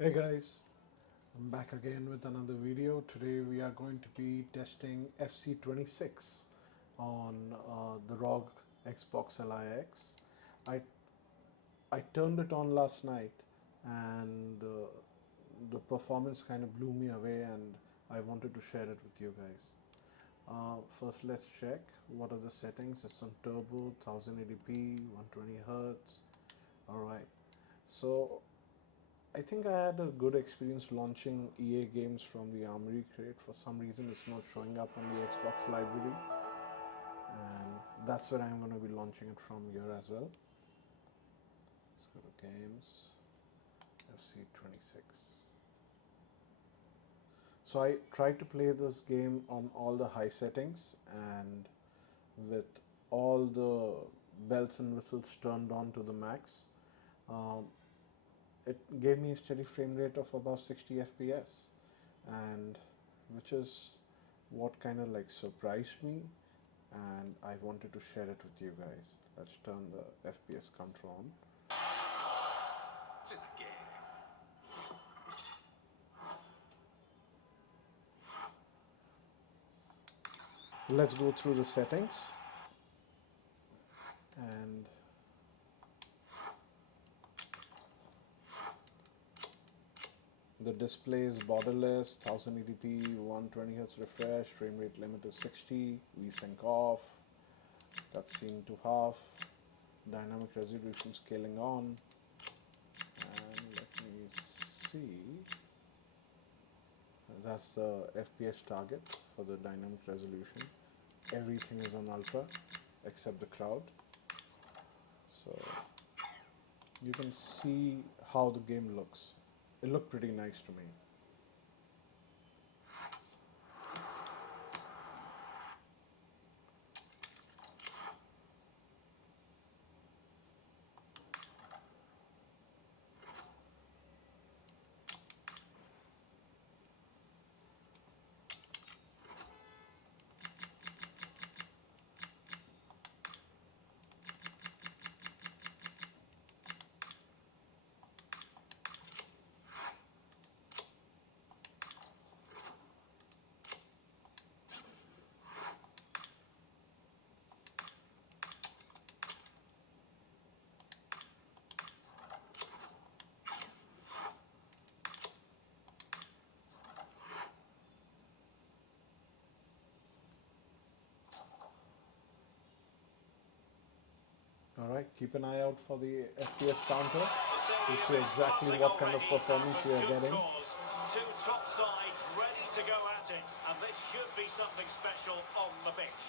Hey guys, I'm back again with another video. Today we are going to be testing FC26 on the Rog Xbox Ally X. I, I turned it on last night and the performance kind of blew me away and I wanted to share it with you guys. First let's check what are the settings. It's on turbo, 1080p, 120 Hertz. Alright, so I think I had a good experience launching EA games from the Armory crate. For some reason, it's not showing up on the Xbox library, and that's where I'm going to be launching it from here as well. Let's go to Games, FC26. So I tried to play this game on all the high settings and with all the bells and whistles turned on to the max. Um, it gave me a steady frame rate of about 60 FPS, and which is what kind of like surprised me, and I wanted to share it with you guys. Let's turn the FPS counter on. Let's go through the settings, and the display is borderless, 1080p, 120 Hz refresh, frame rate limit is 60, VSync off, cutscene to half, dynamic resolution scaling on, and let me see. That's the FPS target for the dynamic resolution. Everything is on ultra except the crowd. So you can see how the game looks. It looked pretty nice to me. Alright, keep an eye out for the FPS counter to see exactly what kind of performance we are getting. Two top sides ready to go at it, and this should be something special on the pitch.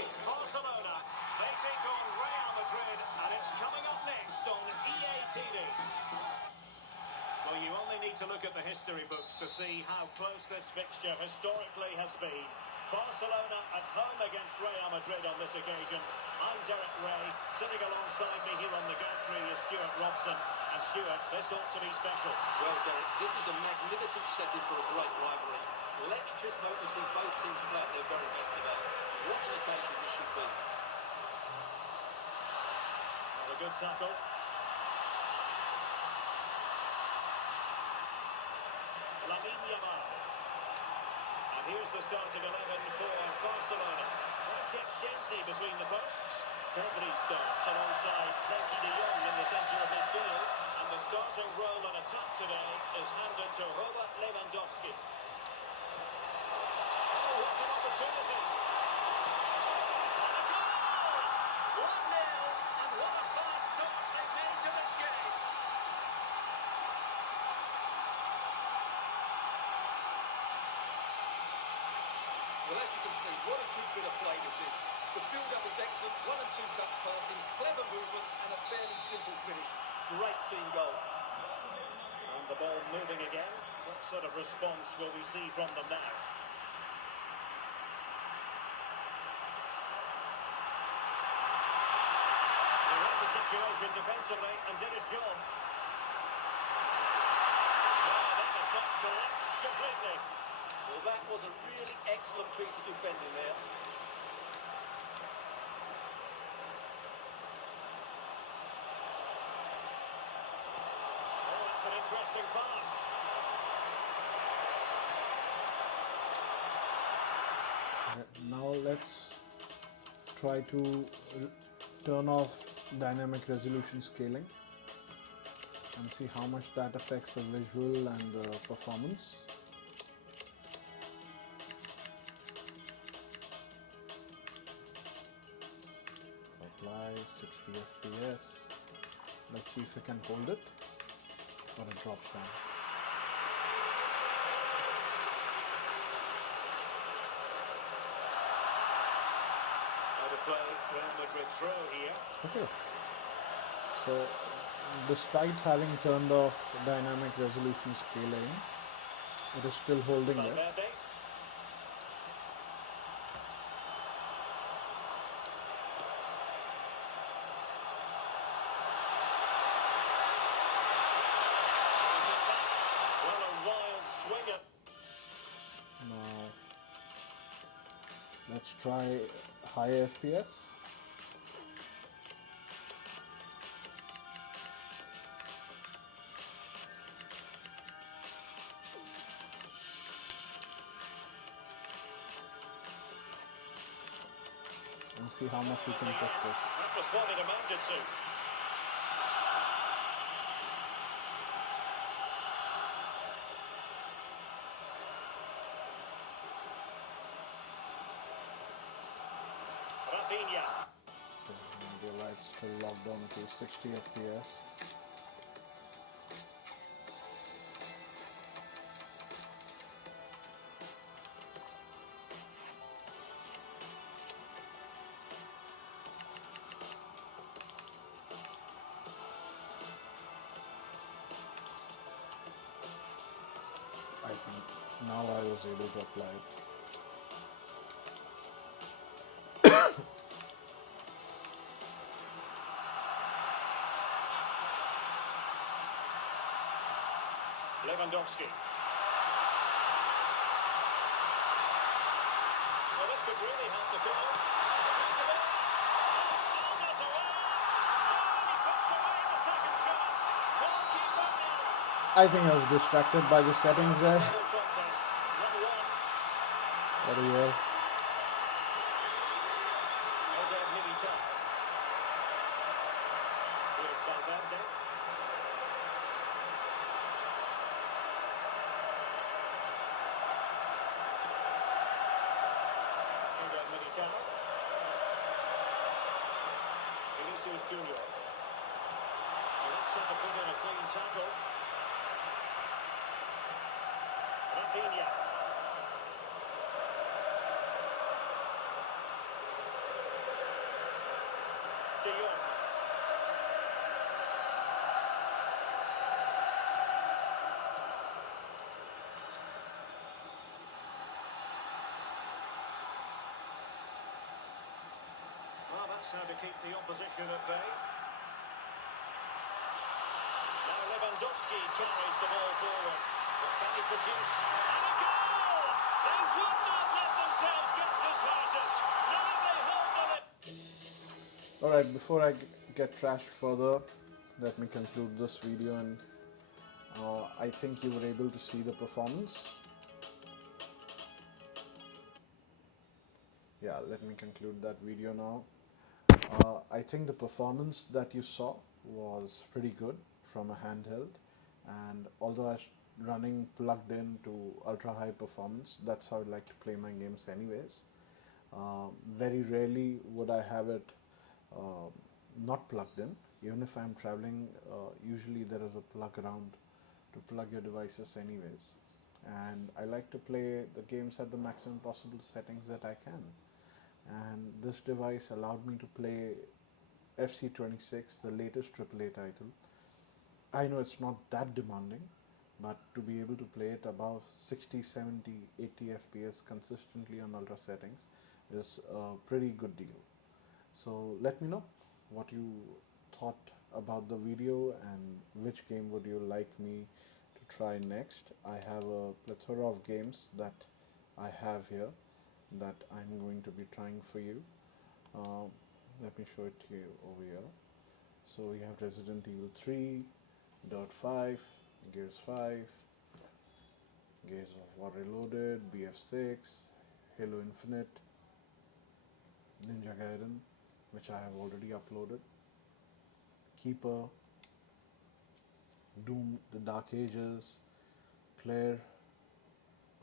It's Barcelona. They take on Real Madrid, and it's coming up next on EA TV. Well, you only need to look at the history books to see how close this fixture historically has been. Barcelona at home against Real Madrid on this occasion. I'm Derek Ray. Sitting alongside me here on the gantry is Stuart Robson. And Stuart, this ought to be special. Well, Derek, this is a magnificent setting for a great rivalry. Let's just hope we see both teams play at their very best today. What an occasion this should be. Well, a good tackle. Lamine Yamal. And here's the starting 11 for Barcelona. Wojciech Szczęsny between the posts. Pedri starts alongside Frankie de Jong in the centre of midfield. And the starting role in attack today is handed to Robert Lewandowski. Oh, what an opportunity! And a goal! 1-0, and what a fast start they've made to this game. Well, as you can see, what a good bit of play this is. The build-up is excellent, 1 and 2 touch passing, clever movement, and a fairly simple finish. Great team goal. And the ball moving again. What sort of response will we see from them now? He read the situation defensively and did his job. Well, then the top collapsed completely. Well, that was a really excellent piece of defending there. interesting pass. Now let's try to turn off dynamic resolution scaling and see how much that affects the visual and the performance. Apply 60 FPS. Let's see if we can hold it or it drops down. Play Real Madrid throw here. Okay, so despite having turned off dynamic resolution scaling, it is still holding it. Valverde. Well, a wild swinger. Now let's try high FPS. And see how much we can push this. That was what it amounted to. Rafinha. The light's still locked on to 60 FPS. I think now I was able to apply it. Lewandowski. Well, this could really help the cause. Still not away. And he puts away the second chance. Goalkeeper out. I think I was distracted by the settings there. Full contest. 1-1. Very well. Over Militao. Here's Valverde. Over Militao. Vinicius Junior. Let's have to put in a clean tackle. Rafinha. De Jong. Well, that's how to keep the opposition at bay. Now Lewandowski carries the ball forward. What can he produce? And a goal! They would not let themselves get disheartened. Now they hold the lead. Alright, before I get trashed further, let me conclude this video, and I think you were able to see the performance. Yeah, let me conclude that video now. I think the performance that you saw was pretty good from a handheld, and although I was running plugged in to ultra high performance, that's how I like to play my games anyways. Very rarely would I have it not plugged in. Even if I'm traveling, usually there is a plug around to plug your devices anyways, and I like to play the games at the maximum possible settings that I can. And this device allowed me to play FC26, the latest AAA title. I know it's not that demanding, but to be able to play it above 60, 70, 80 FPS consistently on ultra settings is a pretty good deal. So let me know what you thought about the video and which game would you like me to try next. I have a plethora of games that I have here that I'm going to be trying for you. Let me show it to you over here. So we have Resident Evil 3, Dirt 5, Gears 5, Gears of War Reloaded, BF6, Halo Infinite, Ninja Gaiden, which I have already uploaded, Keeper, Doom, The Dark Ages, Claire,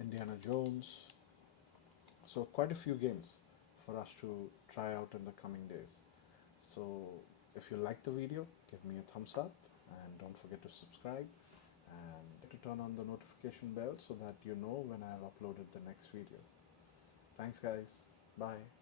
Indiana Jones. So quite a few games for us to try out in the coming days. So if you like the video, give me a thumbs up and don't forget to subscribe and to turn on the notification bell so that you know when I have uploaded the next video. Thanks guys. Bye.